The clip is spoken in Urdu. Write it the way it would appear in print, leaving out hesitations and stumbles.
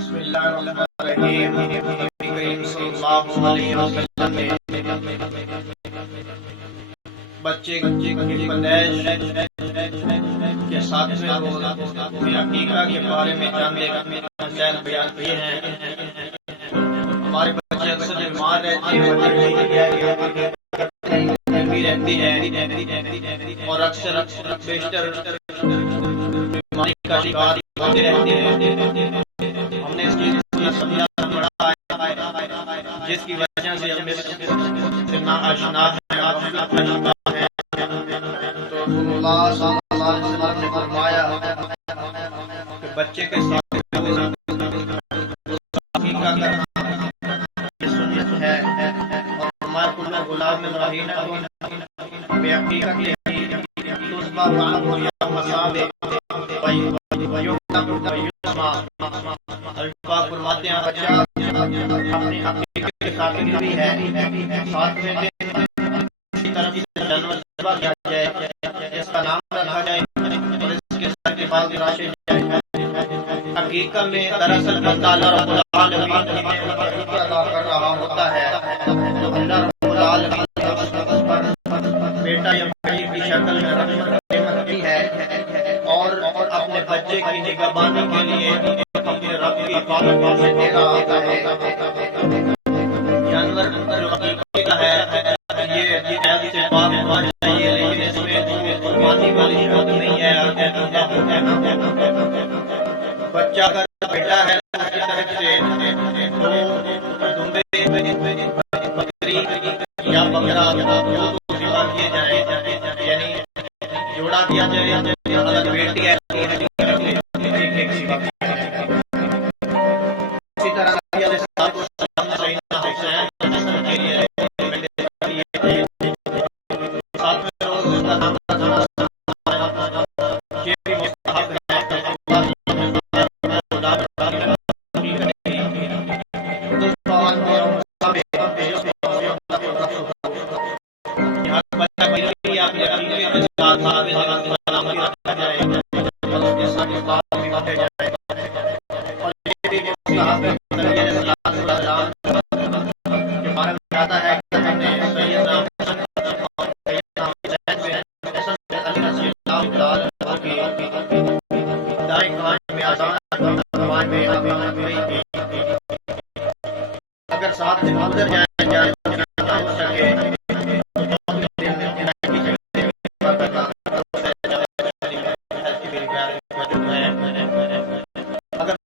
بسم اللہ الرحمن الرحیم۔ نبی کریم صلی اللہ علیہ وسلم نے بچے کی پیدائش کے ساتویں روز عقیقہ کے بارے میں چند مسائل بیان کیے ہیں۔ ہمارے بچے اکثر بیمار رہتے ہیں اور اکثر بیشتر بیماری کا شکار ہوتے رہتے ہیں۔ ہم نے اس چیز کا سمجھا پڑھا ہے جس کی وجہ سے ہم سے ناآشنا ہیں۔ تو رسول اللہ صلی اللہ علیہ وسلم نے فرمایا کہ بچے کے ساتھ عقیقہ کرنا سنت ہے، اور فرمایا کل غلام رہین بے عقیقہ کے تصبح عنہ یوم صابح الفاظ فرماتے ہیں بچہ اپنی عقیقے کے خاطر بھی ہے، ساتویں دن اسی طرح سے جانور ذبح کیا جائے، اس کا نام رکھا جائے اور اس کے سر کے بال تراشے جائے۔ عقیقہ میں دراصل بندہ اللہ رب العالمین عطا کر رہا ہوتا ہے، تو اللہ رب العالمین اس پر بیٹا یا بیٹی کی شکل میں رحمت کی ہے، اور اپنے بچے کی نگہبانی کے لیے اپنے رب کی عبادت سے دے رہا ہوتا ہے۔ جانور جو عقیقے کا ہے یہ عید سے پاک ہونا چاہیے، لیکن اس میں قربانی والی بات نہیں ہے۔ بچہ اگر بیٹا ہے اس کی طرف سے دو دمبے بکری یا بکرا جو ذبح کیے جائیں، یعنی جوڑا دیا جائے، اگر بیٹی ہے ایک ذبح کیا جائے۔ اسی طرح نبی علیہ الصلوۃ والسلام نے سیدنا حسین کے لیے ساتویں روز اس کا نام رکھنا یہ بھی مستحب ہے۔ اگر ساتھ سے گزر جائے